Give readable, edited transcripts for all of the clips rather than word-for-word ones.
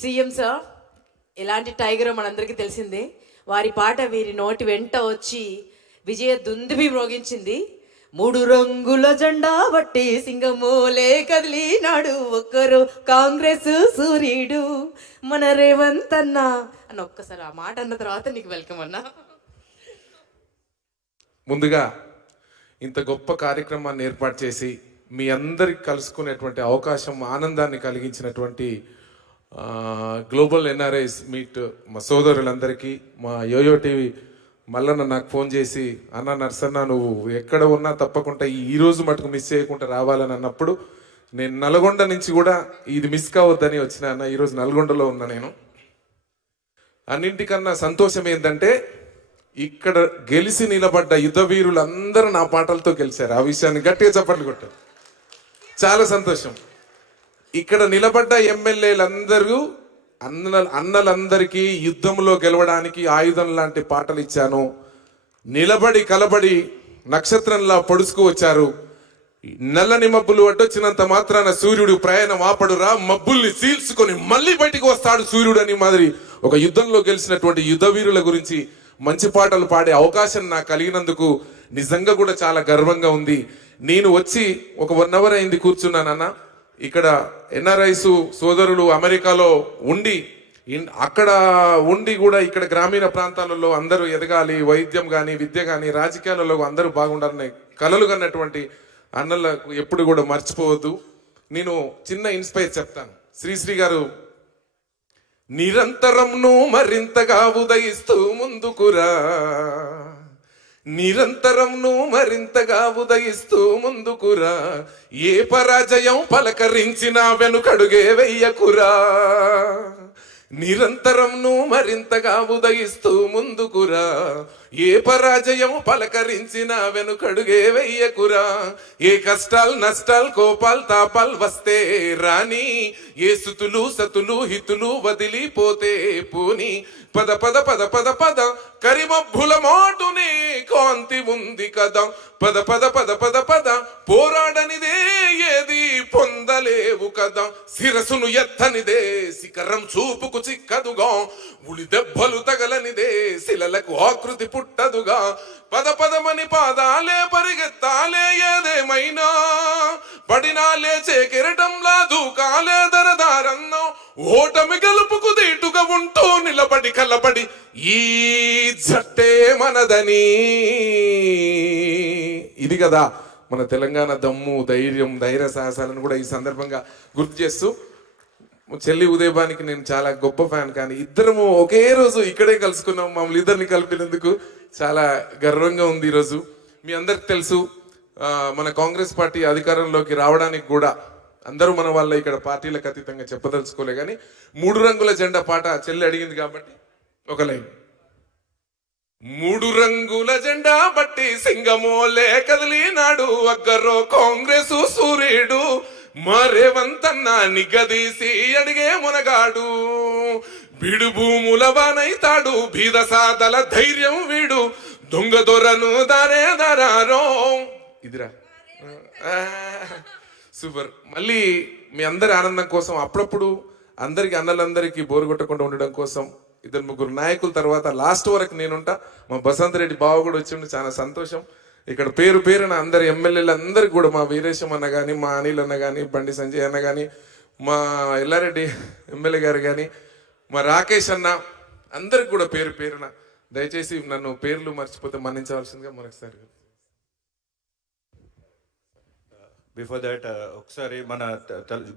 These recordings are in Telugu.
సీఎం సార్ ఎలాంటి టైగరో మనందరికీ తెలిసిందే. వారి పాట వీరి నోటి వెంట వచ్చి విజయ దుందుబి మ్రోగించింది. 3 రంగుల జెండా బట్టి సింగమూలే కదిలినాడు ఒక్కరు కాంగ్రెస్ సూర్యుడు మన రేవంత్ అన్న అని ఒక్కసారి ఆ మాట అన్న తర్వాత నీకు వెల్కమ్ అన్నా. ముందుగా ఇంత గొప్ప కార్యక్రమాన్ని ఏర్పాటు చేసి మీ అందరికి కలుసుకునేటువంటి అవకాశం ఆనందాన్ని కలిగించినటువంటి గ్లోబల్ ఎన్ఆర్ఐస్ మీట్ మా సోదరులందరికీ, మా యోయో టీవీ మల్లన్న నాకు ఫోన్ చేసి, అన్న నర్సన్న నువ్వు ఎక్కడ ఉన్నా తప్పకుండా ఈరోజు మటుకు మిస్ చేయకుండా రావాలని అన్నప్పుడు నేను నల్గొండ నుంచి కూడా ఇది మిస్ కావద్దని వచ్చిన అన్న. ఈరోజు నల్గొండలో ఉన్నా నేను. అన్నింటికన్నా సంతోషం ఏంటంటే ఇక్కడ గెలిచి నిలబడ్డ యుద్ధ వీరులందరూ నా పాటలతో గెలిచారు. ఆ విషయాన్ని గట్టిగా చప్పట్లు కొట్టారు. చాలా సంతోషం. ఇక్కడ నిలబడ్డ ఎమ్మెల్యేలందరూ అన్నలందరికీ యుద్ధంలో గెలవడానికి ఆయుధం లాంటి పాటలు ఇచ్చాను. నిలబడి కలబడి నక్షత్రంలా పొడుచుకు వచ్చారు. నల్లని మబ్బులు అడ్డొచ్చినంత మాత్రాన సూర్యుడు ప్రయాణం ఆపడురా, మబ్బుల్ని చీల్చుకొని మళ్ళీ బయటికి వస్తాడు సూర్యుడు అని మాదిరి ఒక యుద్ధంలో గెలిచినటువంటి యుద్ధ వీరుల గురించి మంచి పాటలు పాడే అవకాశం నాకు కలిగినందుకు నిజంగా కూడా చాలా గర్వంగా ఉంది. నేను వచ్చి ఒక 1 అవర్ అయింది కూర్చున్నానన్న. ఇక్కడ ఎన్ఆర్ఐస్ సోదరులు అమెరికాలో ఉండి అక్కడ ఉండి కూడా ఇక్కడ గ్రామీణ ప్రాంతాలలో అందరూ ఎదగాలి, వైద్యం కానీ విద్య కానీ రాజకీయాలలో అందరూ బాగుండాలని కలలు కన్నటువంటి అన్నలకు ఎప్పుడు కూడా మర్చిపోవద్దు. నేను చిన్న ఇన్స్పైర్ చెప్తాను. శ్రీశ్రీ గారు నిరంతరంను మరింతగా ఉదయిస్తూ ముందుకురా, నిరంతరంను మరింతగా ఉదయిస్తూ ముందుకురా, ఏ పరాజయం పలకరించినా వెనుకడుగే వెయ్యకురా, నిరంతరంను మరింతగా ఉదయిస్తూ ముందుకురా, ఏ పరాజయం పలకరించినా వెనుకడుగే వెయ్యకురా, ఏ కష్టాలు నష్టాలు కోపాలు తాపాలు వస్తే రాని, ఏ స్థుతులు సతులు హితులు వదిలిపోతే పోని, పద పద పద పద పద కరిమబ్బుల మాటునే కాంతి ఉంది కదా, పద పద పద పద పద పోరాడనిదే ఏది పొందలేవు కదా, శిరసును ఎత్తనిదే శిఖరం చూపుకు చిక్కదుగా, ఉలి దెబ్బలు తగలనిదే శిలలకు ఆకృతి పుట్టదుగా, పద పదమని పాదాలే పరిగెత్తాలే ఏదేమైనా, పడినా లేచే కెరటంలా దూకాలే దరదారన్నో, ఓటమి గెలుపుకు దీటుగా ఉంటూ నిలబడి కలబడి ఈ జట్టే మనదని. ఇది కదా మన తెలంగాణ దమ్ము, ధైర్యం, ధైర్య సాహసాలను కూడా ఈ సందర్భంగా గుర్తు చేస్తూ, చెల్లి ఉదయభానికి నేను చాలా గొప్ప ఫ్యాన్, కానీ ఇద్దరము ఒకే రోజు ఇక్కడే కలుసుకున్నాం. మమ్మల్ని ఇద్దరిని కలిపినందుకు చాలా గర్వంగా ఉంది. ఈరోజు మీ అందరికి తెలుసు, మన కాంగ్రెస్ పార్టీ అధికారంలోకి రావడానికి కూడా అందరూ మన వాళ్ళ ఇక్కడ పార్టీలకు అతీతంగా చెప్పదలుచుకోలే, కానీ 3 రంగుల జెండా పాట చెల్లి అడిగింది కాబట్టి ఒక లైన్. 3 రంగుల జెండా బట్టి సింగమోలే కదిలినాడు అగ్గరో కాంగ్రెస్ సూర్యుడు, మా రేవంత్ అన్న నిగదీసి అడిగే మునగాడు, బిడు భూముల వానైతాడు బీద సాదల ధైర్యం వీడు, దొంగ దొరను దారే దారారో. ఇదిరా సూపర్. మళ్ళీ మీ అందరి ఆనందం కోసం అప్పుడప్పుడు అన్నలందరికీ బోరు కొట్టకుండా ఉండడం కోసం 2-3 నాయకుల తర్వాత లాస్ట్ వరకు నేనుంటా. మా బసంత్ రెడ్డి బావ కూడా వచ్చిండు, చాలా సంతోషం. ఇక్కడ పేరు పేరున అందరు ఎమ్మెల్యేలు అందరికి కూడా, మా వీరేశం అన్న కానీ, మా అనిల్ అన్న కానీ, బండి సంజయ్ అన్న కానీ, మా ఎల్లారెడ్డి ఎమ్మెల్యే గారు కానీ, మా రాకేష్ అన్న, అందరికి కూడా పేరు పేరున దయచేసి నన్ను పేర్లు మర్చిపోతే మన్నించవలసిందిగా మరొకసారి. బిఫోర్ దట్ ఒకసారి మన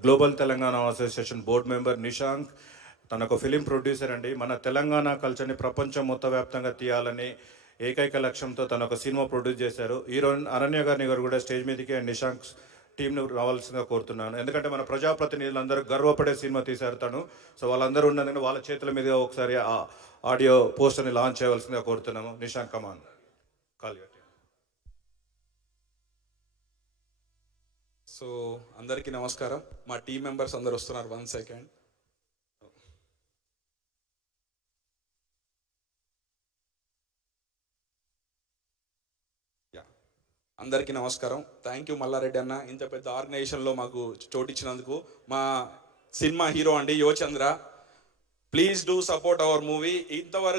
global Telangana association board member Nishank తన ఒక ఫిలిం ప్రొడ్యూసర్ అండి. మన తెలంగాణ కల్చర్ని ప్రపంచం మొత్తం వ్యాప్తంగా తీయాలని ఏకైక లక్ష్యంతో తన ఒక సినిమా ప్రొడ్యూస్ చేశారు. హీరోయిన్ అనన్య గారిని గారు కూడా స్టేజ్ మీదకి అండ్ నిశాంక్ టీంను రావాల్సిందిగా కోరుతున్నాను. ఎందుకంటే మన ప్రజాప్రతినిధులందరూ గర్వపడే సినిమా తీశారు తను. సో వాళ్ళందరూ ఉన్నందుకు వాళ్ళ చేతుల మీదుగా ఒకసారి ఆడియో పోస్టర్ని లాంచ్ చేయవలసిందిగా కోరుతున్నాము. నిశాంక్ కమాన్ కాల్. సో అందరికీ నమస్కారం. మా టీం మెంబర్స్ అందరు వస్తున్నారు. 1 సెకండ్. అందరికీ నమస్కారం. థ్యాంక్ యూ మల్లారెడ్డి అన్న, ఇంత పెద్ద ఆర్గనైజేషన్లో మాకు చోటు ఇచ్చినందుకు. మా సినిమా హీరో అండి Yuvachandra. Please do support our movie. ఇంతవరకు